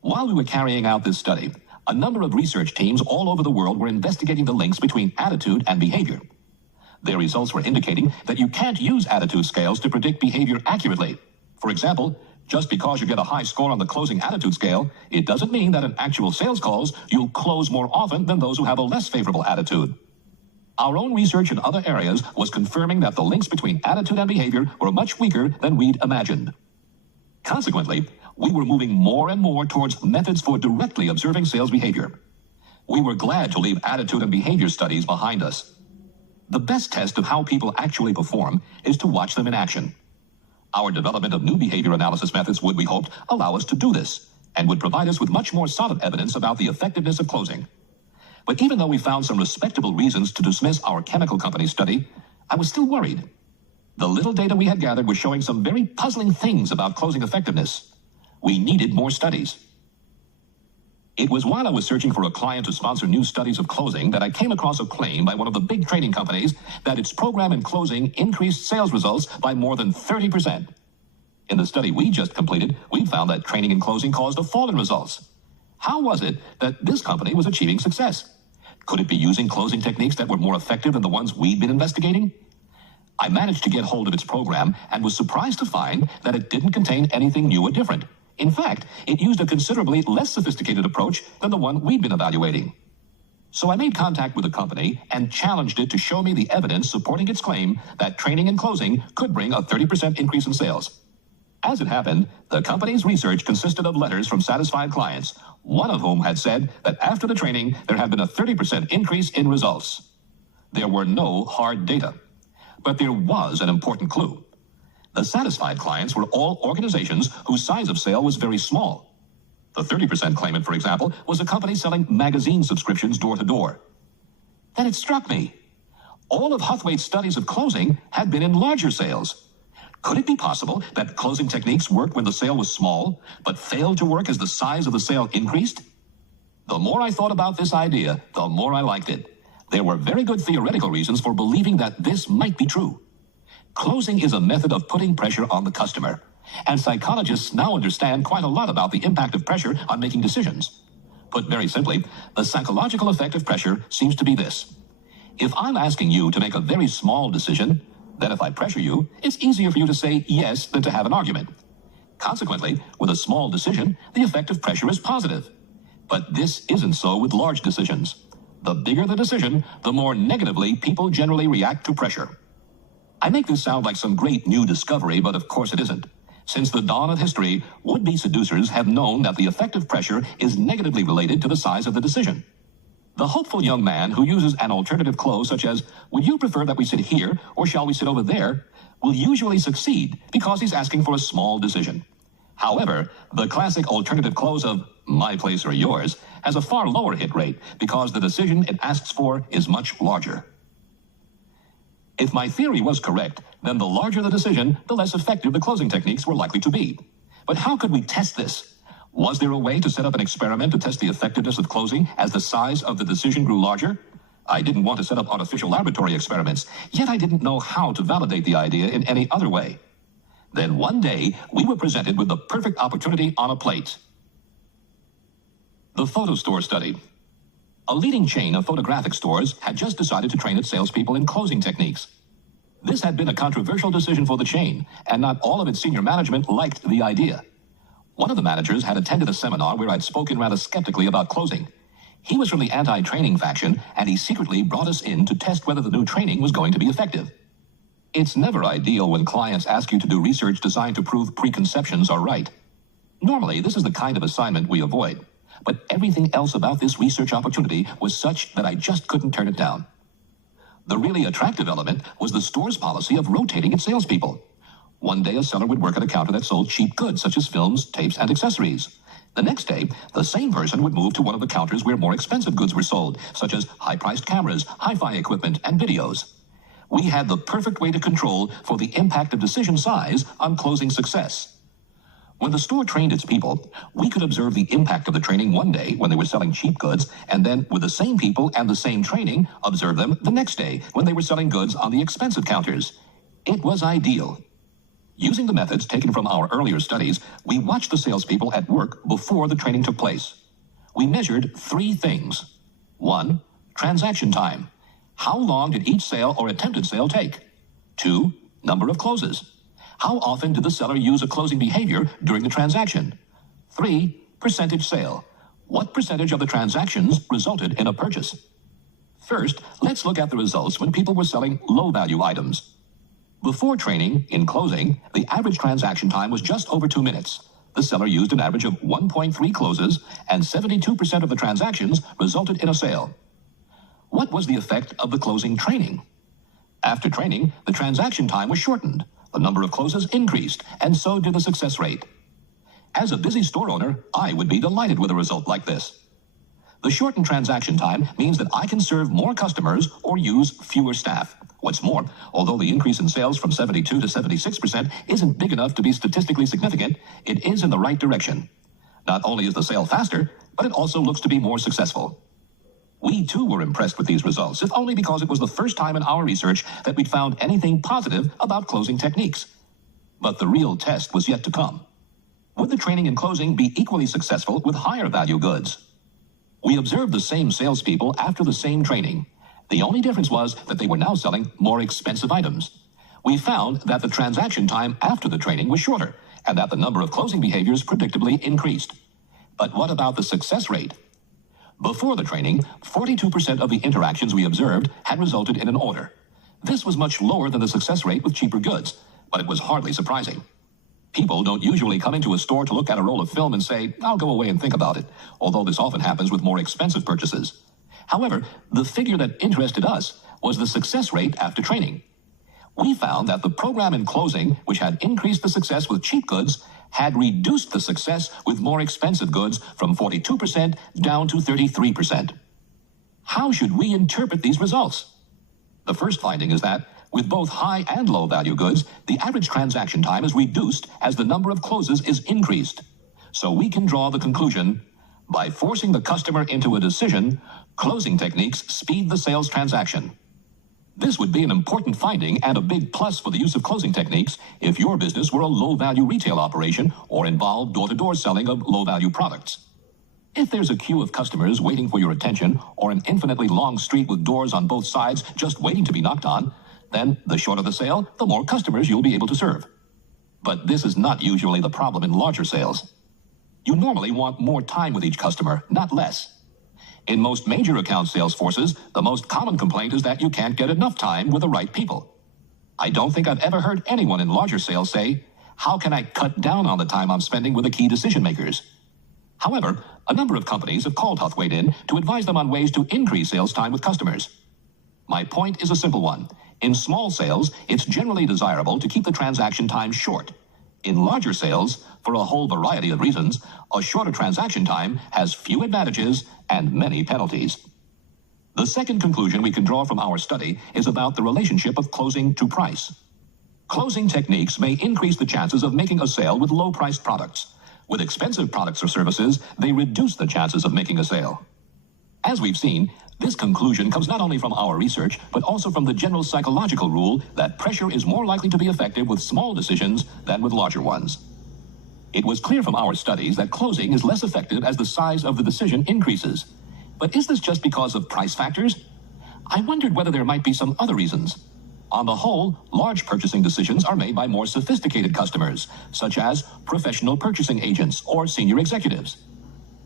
While we were carrying out this study, a number of research teams all over the world were investigating the links between attitude and behavior. Their results were indicating that you can't use attitude scales to predict behavior accurately. For example, just because you get a high score on the closing attitude scale, it doesn't mean that in actual sales calls, you'll close more often than those who have a less favorable attitude. Our own research in other areas was confirming that the links between attitude and behavior were much weaker than we'd imagined. Consequently, we were moving more and more towards methods for directly observing sales behavior. We were glad to leave attitude and behavior studies behind us. The best test of how people actually perform is to watch them in action. Our development of new behavior analysis methods would, we hoped, allow us to do this, and would provide us with much more solid evidence about the effectiveness of closing. But even though we found some respectable reasons to dismiss our chemical company study, I was still worried. The little data we had gathered was showing some very puzzling things about closing effectiveness. We needed more studies. It was while I was searching for a client to sponsor new studies of closing that I came across a claim by one of the big trading companies that its program in closing increased sales results by more than 30%. In the study we just completed, we found that training in closing caused a fall in results. How was it that this company was achieving success? Could it be using closing techniques that were more effective than the ones we'd been investigating? I managed to get hold of its program and was surprised to find that it didn't contain anything new or different. In fact, it used a considerably less sophisticated approach than the one we'd been evaluating. So I made contact with the company and challenged it to show me the evidence supporting its claim that training and closing could bring a 30% increase in sales. As it happened, the company's research consisted of letters from satisfied clients, one of whom had said that after the training, there had been a 30% increase in results. There were no hard data, but there was an important clue. The satisfied clients were all organizations whose size of sale was very small. The 30% claimant, for example, was a company selling magazine subscriptions door to door. Then it struck me. All of Huthwaite's studies of closing had been in larger sales. Could it be possible that closing techniques worked when the sale was small, but failed to work as the size of the sale increased? The more I thought about this idea, the more I liked it. There were very good theoretical reasons for believing that this might be true. Closing is a method of putting pressure on the customer, and psychologists now understand quite a lot about the impact of pressure on making decisions. Put very simply, the psychological effect of pressure seems to be this. If I'm asking you to make a very small decision, Then if I pressure you, it's easier for you to say yes than to have an argument. Consequently, with a small decision, the effect of pressure is positive. But this isn't so with large decisions. The bigger the decision, the more negatively people generally react to pressure. I make this sound like some great new discovery, but of course it isn't. Since the dawn of history, would-be seducers have known that the effect of pressure is negatively related to the size of the decision. The hopeful young man who uses an alternative close such as, "Would you prefer that we sit here or shall we sit over there?" will usually succeed because he's asking for a small decision. However, the classic alternative close of "my place or yours" has a far lower hit rate because the decision it asks for is much larger. If my theory was correct, then the larger the decision, the less effective the closing techniques were likely to be. But how could we test this? Was there a way to set up an experiment to test the effectiveness of closing as the size of the decision grew larger? I didn't want to set up artificial laboratory experiments, yet I didn't know how to validate the idea in any other way. Then one day, we were presented with the perfect opportunity on a plate. The photo store study. A leading chain of photographic stores had just decided to train its salespeople in closing techniques. This had been a controversial decision for the chain, and not all of its senior management liked the idea. One of the managers had attended a seminar where I'd spoken rather skeptically about closing. He was from the anti-training faction, and he secretly brought us in to test whether the new training was going to be effective. It's never ideal when clients ask you to do research designed to prove preconceptions are right. Normally, this is the kind of assignment we avoid. But everything else about this research opportunity was such that I just couldn't turn it down. The really attractive element was the store's policy of rotating its salespeople. One day, a seller would work at a counter that sold cheap goods such as films, tapes, and accessories. The next day, the same person would move to one of the counters where more expensive goods were sold, such as high-priced cameras, hi-fi equipment, and videos. We had the perfect way to control for the impact of decision size on closing success. When the store trained its people, we could observe the impact of the training one day when they were selling cheap goods, and then with the same people and the same training, observe them the next day when they were selling goods on the expensive counters. It was ideal. Using the methods taken from our earlier studies, we watched the salespeople at work before the training took place. We measured 3 things. 1. Transaction time. How long did each sale or attempted sale take? 2. Number of closes. How often did the seller use a closing behavior during the transaction? 3. Percentage sale. What percentage of the transactions resulted in a purchase? First, let's look at the results when people were selling low-value items. Before training, in closing, the average transaction time was just over 2 minutes. The seller used an average of 1.3 closes, and 72% of the transactions resulted in a sale. What was the effect of the closing training? After training, the transaction time was shortened. The number of closes increased, and so did the success rate. As a busy store owner, I would be delighted with a result like this. The shortened transaction time means that I can serve more customers or use fewer staff. What's more, although the increase in sales from 72 to 76% isn't big enough to be statistically significant, it is in the right direction. Not only is the sale faster, but it also looks to be more successful. We too were impressed with these results, if only because it was the first time in our research that we'd found anything positive about closing techniques. But the real test was yet to come. Would the training and closing be equally successful with higher value goods? We observed the same salespeople after the same training. The only difference was that they were now selling more expensive items. We found that the transaction time after the training was shorter, and that the number of closing behaviors predictably increased. But what about the success rate? Before the training, 42% of the interactions we observed had resulted in an order. This was much lower than the success rate with cheaper goods, but it was hardly surprising. People don't usually come into a store to look at a roll of film and say, "I'll go away and think about it," although this often happens with more expensive purchases. However, the figure that interested us was the success rate after training. We found that the program in closing, which had increased the success with cheap goods, had reduced the success with more expensive goods from 42% down to 33%. How should we interpret these results? The first finding is that, with both high and low value goods, the average transaction time is reduced as the number of closes is increased. So we can draw the conclusion, by forcing the customer into a decision, closing techniques speed the sales transaction. This would be an important finding and a big plus for the use of closing techniques if your business were a low-value retail operation or involved door-to-door selling of low-value products. If there's a queue of customers waiting for your attention or an infinitely long street with doors on both sides just waiting to be knocked on, Then, the shorter the sale, the more customers you'll be able to serve. But this is not usually the problem in larger sales. You normally want more time with each customer, not less. In most major account sales forces, the most common complaint is that you can't get enough time with the right people. I don't think I've ever heard anyone in larger sales say, "How can I cut down on the time I'm spending with the key decision makers?" However, a number of companies have called Huthwaite in to advise them on ways to increase sales time with customers. My point is a simple one. In small sales, it's generally desirable to keep the transaction time short. In larger sales, for a whole variety of reasons, a shorter transaction time has few advantages and many penalties. The second conclusion we can draw from our study is about the relationship of closing to price. Closing techniques may increase the chances of making a sale with low-priced products. With expensive products or services, they reduce the chances of making a sale. As we've seen, this conclusion comes not only from our research, but also from the general psychological rule that pressure is more likely to be effective with small decisions than with larger ones. It was clear from our studies that closing is less effective as the size of the decision increases. But is this just because of price factors? I wondered whether there might be some other reasons. On the whole, large purchasing decisions are made by more sophisticated customers, such as professional purchasing agents or senior executives.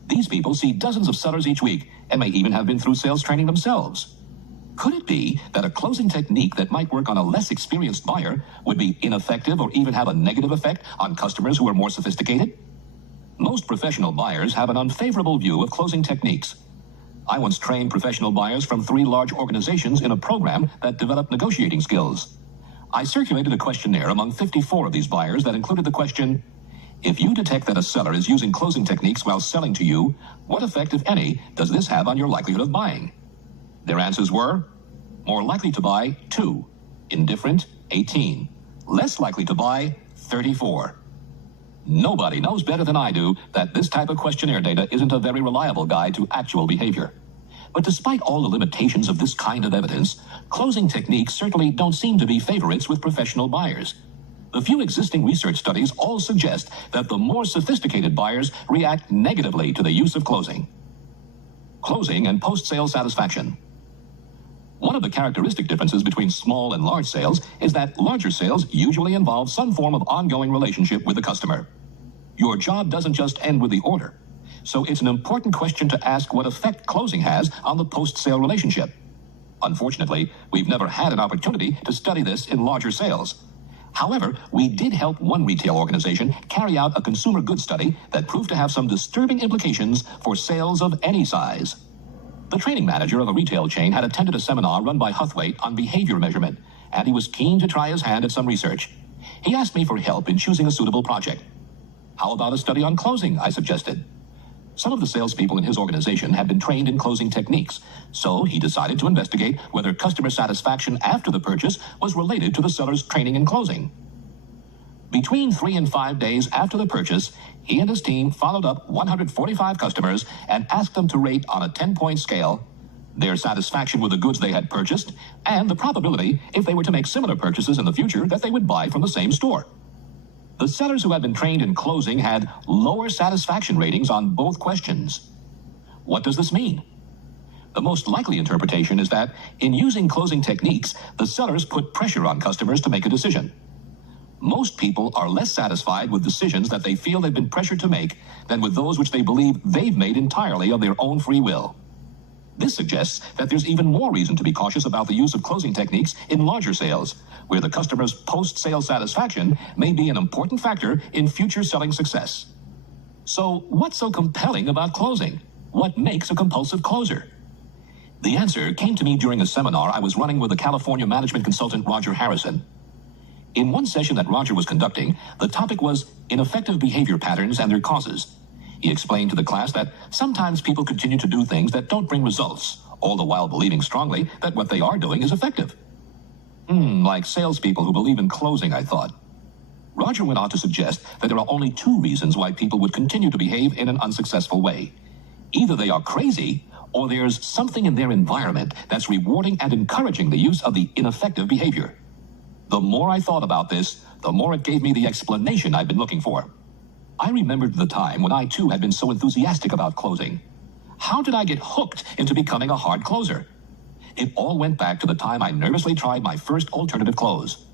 These people see dozens of sellers each week and may even have been through sales training themselves. Could it be that a closing technique that might work on a less experienced buyer would be ineffective or even have a negative effect on customers who are more sophisticated? Most professional buyers have an unfavorable view of closing techniques. I once trained professional buyers from 3 large organizations in a program that developed negotiating skills. I circulated a questionnaire among 54 of these buyers that included the question, "If you detect that a seller is using closing techniques while selling to you, what effect, if any, does this have on your likelihood of buying?" Their answers were, more likely to buy 2, indifferent 18, less likely to buy 34. Nobody knows better than I do that this type of questionnaire data isn't a very reliable guide to actual behavior. But despite all the limitations of this kind of evidence, closing techniques certainly don't seem to be favorites with professional buyers. The few existing research studies all suggest that the more sophisticated buyers react negatively to the use of closing. Closing and post-sale satisfaction. One of the characteristic differences between small and large sales is that larger sales usually involve some form of ongoing relationship with the customer. Your job doesn't just end with the order. So it's an important question to ask what effect closing has on the post-sale relationship. Unfortunately, we've never had an opportunity to study this in larger sales. However, we did help one retail organization carry out a consumer goods study that proved to have some disturbing implications for sales of any size. The training manager of a retail chain had attended a seminar run by Huthwaite on behavior measurement, and he was keen to try his hand at some research. He asked me for help in choosing a suitable project. "How about a study on closing?" I suggested. Some of the salespeople in his organization had been trained in closing techniques, so he decided to investigate whether customer satisfaction after the purchase was related to the seller's training in closing. Between 3 and 5 days after the purchase, he and his team followed up 145 customers and asked them to rate on a 10-point scale their satisfaction with the goods they had purchased and the probability, if they were to make similar purchases in the future, that they would buy from the same store. The sellers who had been trained in closing had lower satisfaction ratings on both questions. What does this mean? The most likely interpretation is that in using closing techniques, the sellers put pressure on customers to make a decision. Most people are less satisfied with decisions that they feel they've been pressured to make than with those which they believe they've made entirely of their own free will. This suggests that there's even more reason to be cautious about the use of closing techniques in larger sales, where the customer's post-sale satisfaction may be an important factor in future selling success. So, what's so compelling about closing? What makes a compulsive closer? The answer came to me during a seminar I was running with the California management consultant Roger Harrison. In one session that Roger was conducting, the topic was ineffective behavior patterns and their causes. He explained to the class that sometimes people continue to do things that don't bring results, all the while believing strongly that what they are doing is effective. Like salespeople who believe in closing, I thought. Roger went on to suggest that there are only 2 reasons why people would continue to behave in an unsuccessful way. Either they are crazy, or there's something in their environment that's rewarding and encouraging the use of the ineffective behavior. The more I thought about this, the more it gave me the explanation I'd been looking for. I remembered the time when I too had been so enthusiastic about closing. How did I get hooked into becoming a hard closer? It all went back to the time I nervously tried my first alternative close.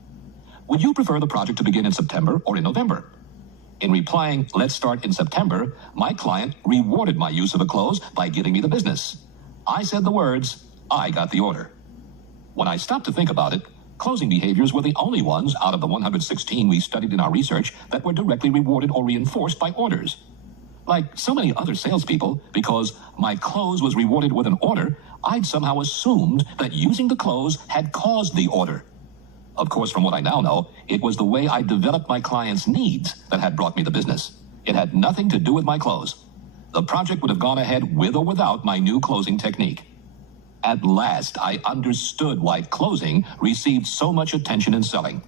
Would you prefer the project to begin in September or in November? In replying, let's start in September, my client rewarded my use of a close by giving me the business. I said the words, I got the order. When I stopped to think about it, closing behaviors were the only ones out of the 116 we studied in our research that were directly rewarded or reinforced by orders. Like so many other salespeople, because my close was rewarded with an order, I'd somehow assumed that using the close had caused the order. Of course, from what I now know, it was the way I developed my client's needs that had brought me the business. It had nothing to do with my close. The project would have gone ahead with or without my new closing technique. At last, I understood why closing received so much attention in selling.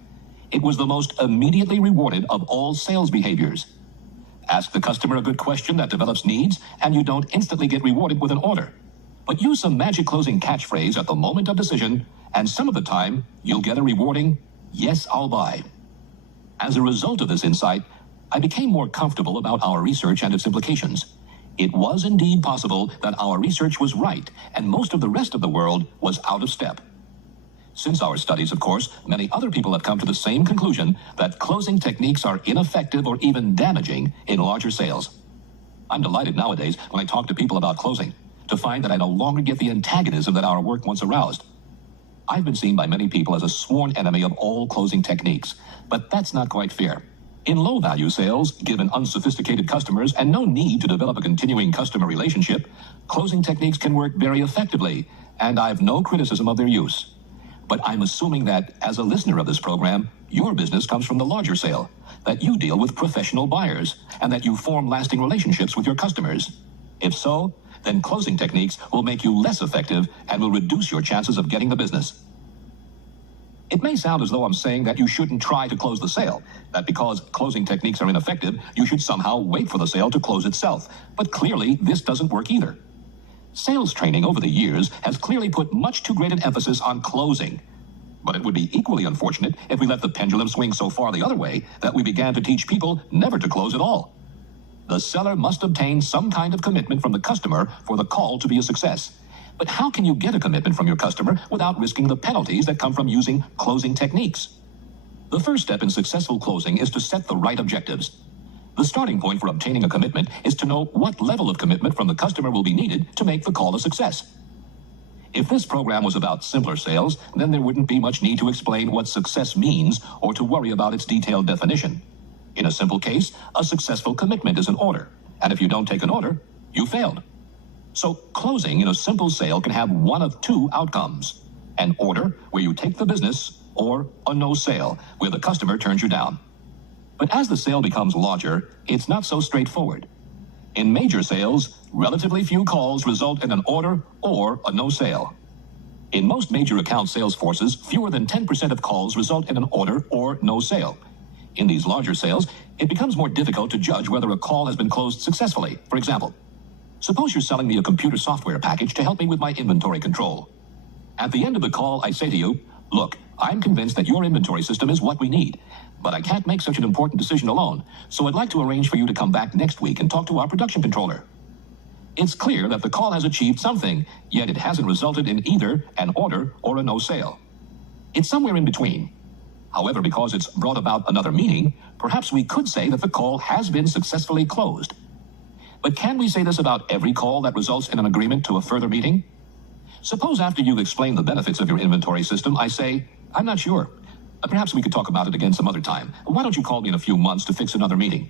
It was the most immediately rewarded of all sales behaviors. Ask the customer a good question that develops needs, and you don't instantly get rewarded with an order. But use some magic closing catchphrase at the moment of decision, and some of the time, you'll get a rewarding, yes, I'll buy. As a result of this insight, I became more comfortable about our research and its implications. It was indeed possible that our research was right, and most of the rest of the world was out of step. Since our studies, of course, many other people have come to the same conclusion that closing techniques are ineffective or even damaging in larger sales. I'm delighted nowadays when I talk to people about closing to find that I no longer get the antagonism that our work once aroused. I've been seen by many people as a sworn enemy of all closing techniques, but that's not quite fair. In low-value sales, given unsophisticated customers and no need to develop a continuing customer relationship, closing techniques can work very effectively, and I've no criticism of their use. But I'm assuming that, as a listener of this program, your business comes from the larger sale, that you deal with professional buyers, and that you form lasting relationships with your customers. If so, then closing techniques will make you less effective and will reduce your chances of getting the business. It may sound as though I'm saying that you shouldn't try to close the sale, that because closing techniques are ineffective, you should somehow wait for the sale to close itself. But clearly, this doesn't work either. Sales training over the years has clearly put much too great an emphasis on closing. But it would be equally unfortunate if we let the pendulum swing so far the other way that we began to teach people never to close at all. The seller must obtain some kind of commitment from the customer for the call to be a success. But how can you get a commitment from your customer without risking the penalties that come from using closing techniques? The first step in successful closing is to set the right objectives. The starting point for obtaining a commitment is to know what level of commitment from the customer will be needed to make the call a success. If this program was about simpler sales, then there wouldn't be much need to explain what success means or to worry about its detailed definition. In a simple case, a successful commitment is an order, and if you don't take an order, you failed. So closing in a simple sale can have one of two outcomes: an order where you take the business, or a no sale where the customer turns you down. But as the sale becomes larger, it's not so straightforward. In major sales, relatively few calls result in an order or a no sale. In most major account sales forces, fewer than 10% of calls result in an order or no sale. In these larger sales, it becomes more difficult to judge whether a call has been closed successfully. For example, suppose you're selling me a computer software package to help me with my inventory control. At the end of the call, I say to you, look, I'm convinced that your inventory system is what we need, but I can't make such an important decision alone, so I'd like to arrange for you to come back next week and talk to our production controller. It's clear that the call has achieved something, yet it hasn't resulted in either an order or a no sale. It's somewhere in between. However, because it's brought about another meeting, perhaps we could say that the call has been successfully closed. But can we say this about every call that results in an agreement to a further meeting? Suppose after you've explained the benefits of your inventory system, I say, I'm not sure. Perhaps we could talk about it again some other time. Why don't you call me in a few months to fix another meeting?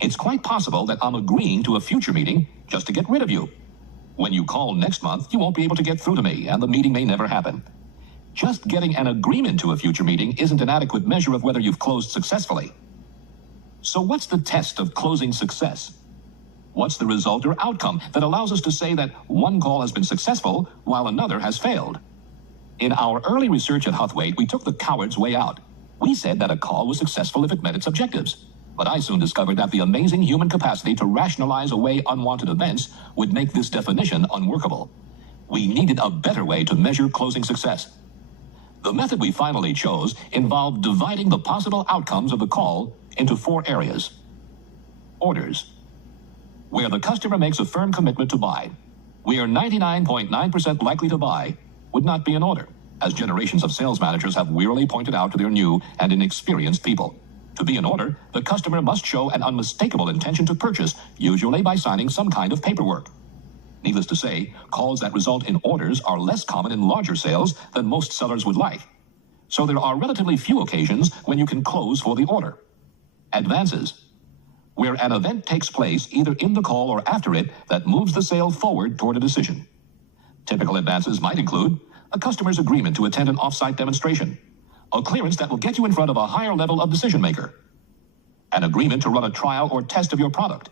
It's quite possible that I'm agreeing to a future meeting just to get rid of you. When you call next month, you won't be able to get through to me, and the meeting may never happen. Just getting an agreement to a future meeting isn't an adequate measure of whether you've closed successfully. So what's the test of closing success? What's the result or outcome that allows us to say that one call has been successful while another has failed? In our early research at Huthwaite, we took the coward's way out. We said that a call was successful if it met its objectives. But I soon discovered that the amazing human capacity to rationalize away unwanted events would make this definition unworkable. We needed a better way to measure closing success. The method we finally chose involved dividing the possible outcomes of the call into 4 areas. Orders. Where the customer makes a firm commitment to buy. We are 99.9% likely to buy, would not be in order, as generations of sales managers have wearily pointed out to their new and inexperienced people. To be in order, the customer must show an unmistakable intention to purchase, usually by signing some kind of paperwork. Needless to say, calls that result in orders are less common in larger sales than most sellers would like. So there are relatively few occasions when you can close for the order. Advances. Where an event takes place either in the call or after it that moves the sale forward toward a decision. Typical advances might include a customer's agreement to attend an off-site demonstration, a clearance that will get you in front of a higher level of decision maker, an agreement to run a trial or test of your product,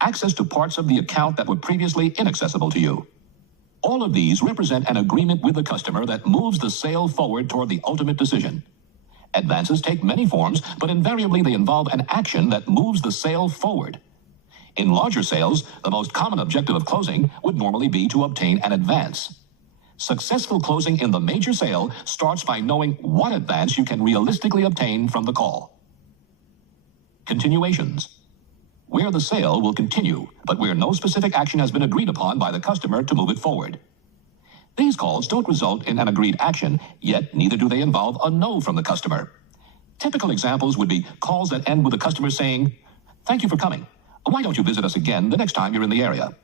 access to parts of the account that were previously inaccessible to you. All of these represent an agreement with the customer that moves the sale forward toward the ultimate decision. Advances take many forms, but invariably they involve an action that moves the sale forward. In larger sales, the most common objective of closing would normally be to obtain an advance. Successful closing in the major sale starts by knowing what advance you can realistically obtain from the call. Continuations. Where the sale will continue, but where no specific action has been agreed upon by the customer to move it forward. These calls don't result in an agreed action, yet neither do they involve a no from the customer. Typical examples would be calls that end with the customer saying, "Thank you for coming. Why don't you visit us again the next time you're in the area?"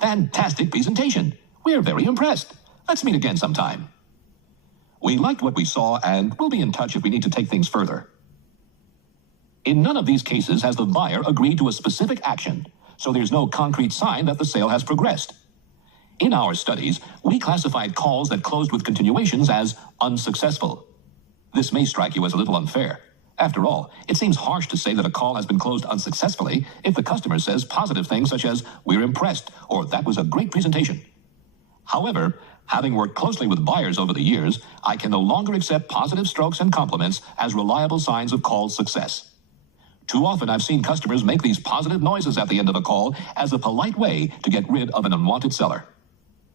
"Fantastic presentation. We're very impressed. Let's meet again sometime." "We liked what we saw and we'll be in touch if we need to take things further." In none of these cases has the buyer agreed to a specific action, so there's no concrete sign that the sale has progressed. In our studies, we classified calls that closed with continuations as unsuccessful. This may strike you as a little unfair. After all, it seems harsh to say that a call has been closed unsuccessfully if the customer says positive things such as, "We're impressed," or "That was a great presentation." However, having worked closely with buyers over the years, I can no longer accept positive strokes and compliments as reliable signs of call success. Too often I've seen customers make these positive noises at the end of a call as a polite way to get rid of an unwanted seller.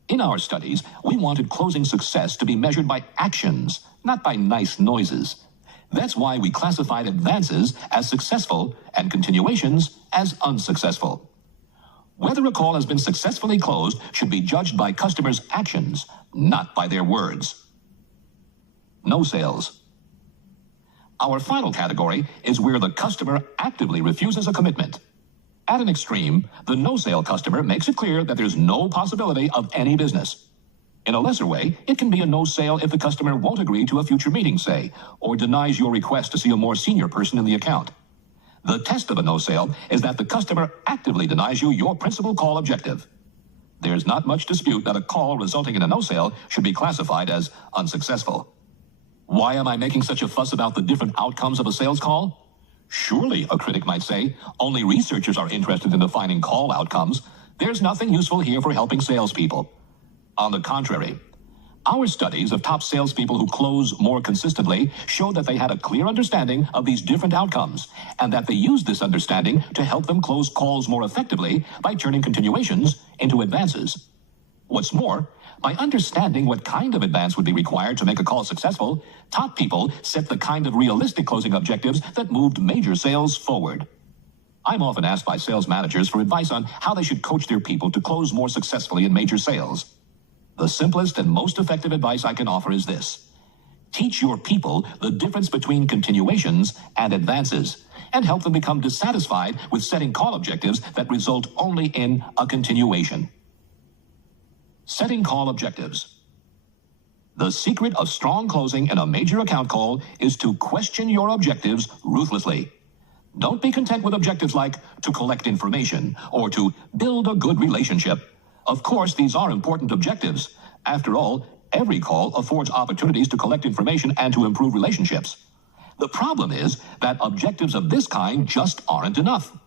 In our studies, we wanted closing success to be measured by actions, not by nice noises. That's why we classified advances as successful and continuations as unsuccessful. Whether a call has been successfully closed should be judged by customers' actions, not by their words. No sales. Our final category is where the customer actively refuses a commitment. At an extreme, the no-sale customer makes it clear that there's no possibility of any business. In a lesser way, it can be a no-sale if the customer won't agree to a future meeting, say, or denies your request to see a more senior person in the account. The test of a no-sale is that the customer actively denies you your principal call objective. There's not much dispute that a call resulting in a no-sale should be classified as unsuccessful. Why am I making such a fuss about the different outcomes of a sales call? Surely, a critic might say, only researchers are interested in defining call outcomes. There's nothing useful here for helping salespeople. On the contrary, our studies of top salespeople who close more consistently show that they had a clear understanding of these different outcomes, and that they used this understanding to help them close calls more effectively by turning continuations into advances. What's more, by understanding what kind of advance would be required to make a call successful, top people set the kind of realistic closing objectives that moved major sales forward. I'm often asked by sales managers for advice on how they should coach their people to close more successfully in major sales. The simplest and most effective advice I can offer is this: teach your people the difference between continuations and advances, and help them become dissatisfied with setting call objectives that result only in a continuation. Setting call objectives. The secret of strong closing in a major account call is to question your objectives ruthlessly. Don't be content with objectives like to collect information or to build a good relationship. Of course, these are important objectives. After all, every call affords opportunities to collect information and to improve relationships. The problem is that objectives of this kind just aren't enough.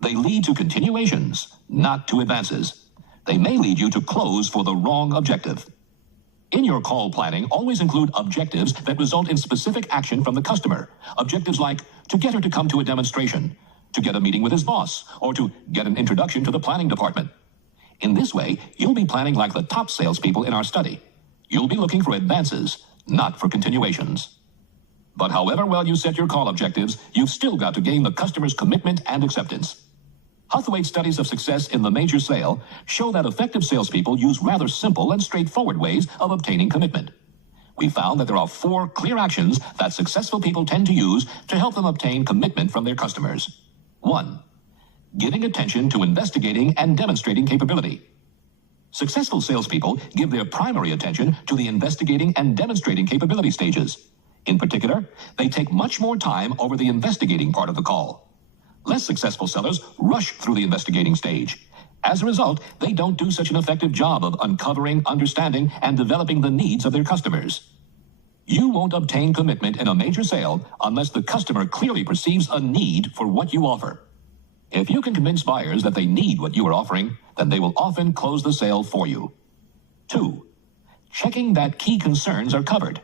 They lead to continuations, not to advances. They may lead you to close for the wrong objective. In your call planning, always include objectives that result in specific action from the customer. Objectives like to get her to come to a demonstration, to get a meeting with his boss, or to get an introduction to the planning department. In this way, you'll be planning like the top salespeople in our study. You'll be looking for advances, not for continuations. But however well you set your call objectives, you've still got to gain the customer's commitment and acceptance. Huthwaite's studies of success in the major sale show that effective salespeople use rather simple and straightforward ways of obtaining commitment. We found that there are 4 clear actions that successful people tend to use to help them obtain commitment from their customers. 1. Giving attention to investigating and demonstrating capability. Successful salespeople give their primary attention to the investigating and demonstrating capability stages. In particular, they take much more time over the investigating part of the call. Less successful sellers rush through the investigating stage. As a result, they don't do such an effective job of uncovering, understanding, and developing the needs of their customers. You won't obtain commitment in a major sale unless the customer clearly perceives a need for what you offer. If you can convince buyers that they need what you are offering, then they will often close the sale for you. 2. Checking that key concerns are covered.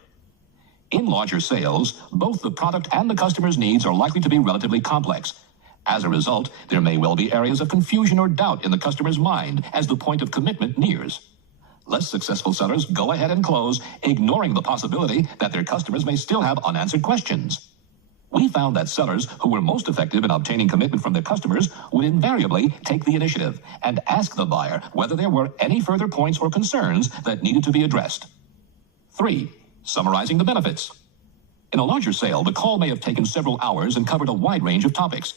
In larger sales, both the product and the customer's needs are likely to be relatively complex. As a result, there may well be areas of confusion or doubt in the customer's mind as the point of commitment nears. Less successful sellers go ahead and close, ignoring the possibility that their customers may still have unanswered questions. We found that sellers who were most effective in obtaining commitment from their customers would invariably take the initiative and ask the buyer whether there were any further points or concerns that needed to be addressed. 3. Summarizing the benefits. In a larger sale, the call may have taken several hours and covered a wide range of topics.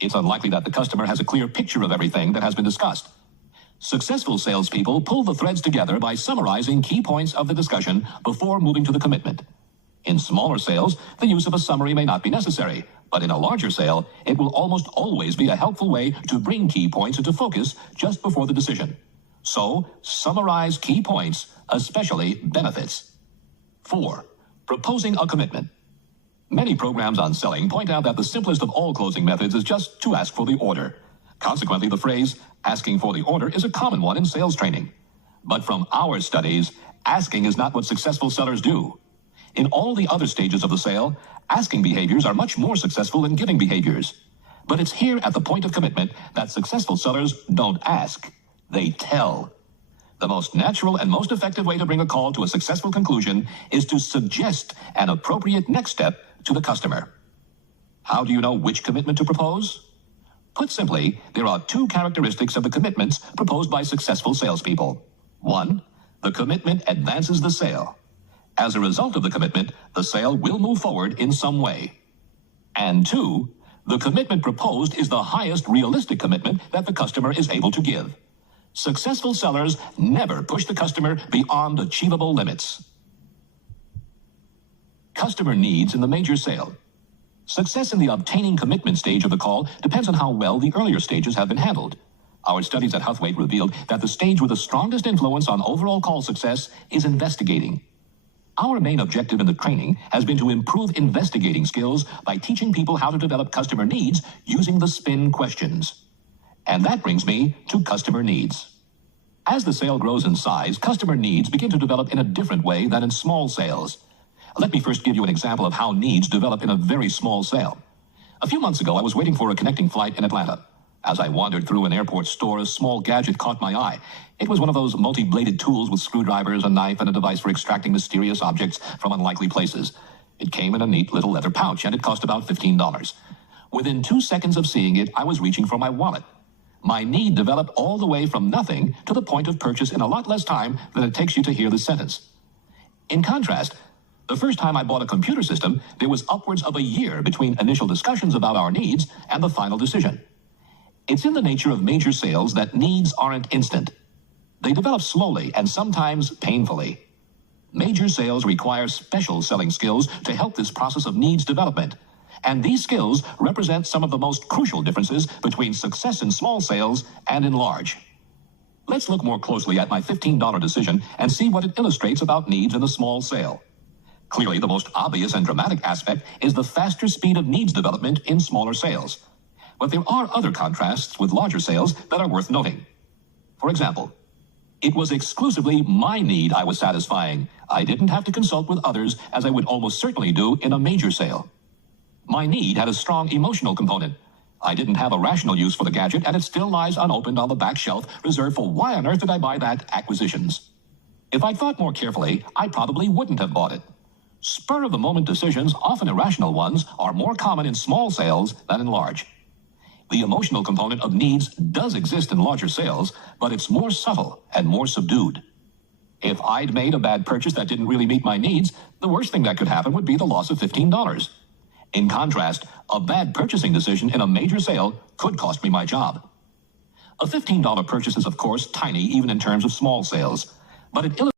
It's unlikely that the customer has a clear picture of everything that has been discussed. Successful salespeople pull the threads together by summarizing key points of the discussion before moving to the commitment. In smaller sales, the use of a summary may not be necessary, but in a larger sale, it will almost always be a helpful way to bring key points into focus just before the decision. So, summarize key points, especially benefits. 4. Proposing a commitment. Many programs on selling point out that the simplest of all closing methods is just to ask for the order. Consequently, the phrase, asking for the order, is a common one in sales training. But from our studies, asking is not what successful sellers do. In all the other stages of the sale, asking behaviors are much more successful than giving behaviors. But it's here at the point of commitment that successful sellers don't ask, they tell. The most natural and most effective way to bring a call to a successful conclusion is to suggest an appropriate next step to the customer. How do you know which commitment to propose? Put simply, there are 2 characteristics of the commitments proposed by successful salespeople. 1, the commitment advances the sale. As a result of the commitment, the sale will move forward in some way. And 2, the commitment proposed is the highest realistic commitment that the customer is able to give. Successful sellers never push the customer beyond achievable limits. Customer needs in the major sale. Success in the obtaining commitment stage of the call depends on how well the earlier stages have been handled. Our studies at Huthwaite revealed that the stage with the strongest influence on overall call success is investigating. Our main objective in the training has been to improve investigating skills by teaching people how to develop customer needs using the SPIN questions. And that brings me to customer needs. As the sale grows in size, customer needs begin to develop in a different way than in small sales. Let me first give you an example of how needs develop in a very small sale. A few months ago, I was waiting for a connecting flight in Atlanta. As I wandered through an airport store, a small gadget caught my eye. It was one of those multi-bladed tools with screwdrivers, a knife, and a device for extracting mysterious objects from unlikely places. It came in a neat little leather pouch, and it cost about $15. Within 2 seconds of seeing it, I was reaching for my wallet. My need developed all the way from nothing to the point of purchase in a lot less time than it takes you to hear this sentence. In contrast, the first time I bought a computer system, there was upwards of a year between initial discussions about our needs and the final decision. It's in the nature of major sales that needs aren't instant. They develop slowly and sometimes painfully. Major sales require special selling skills to help this process of needs development. And these skills represent some of the most crucial differences between success in small sales and in large. Let's look more closely at my $15 decision and see what it illustrates about needs in the small sale. Clearly, the most obvious and dramatic aspect is the faster speed of needs development in smaller sales. But there are other contrasts with larger sales that are worth noting. For example, it was exclusively my need I was satisfying. I didn't have to consult with others as I would almost certainly do in a major sale. My need had a strong emotional component. I didn't have a rational use for the gadget, and it still lies unopened on the back shelf, reserved for why on earth did I buy that acquisitions. If I'd thought more carefully, I probably wouldn't have bought it. Spur-of-the-moment decisions, often irrational ones, are more common in small sales than in large. The emotional component of needs does exist in larger sales, but it's more subtle and more subdued. If I'd made a bad purchase that didn't really meet my needs, the worst thing that could happen would be the loss of $15. In contrast, a bad purchasing decision in a major sale could cost me my job. A $15 purchase is, of course, tiny even in terms of small sales, but it illustrates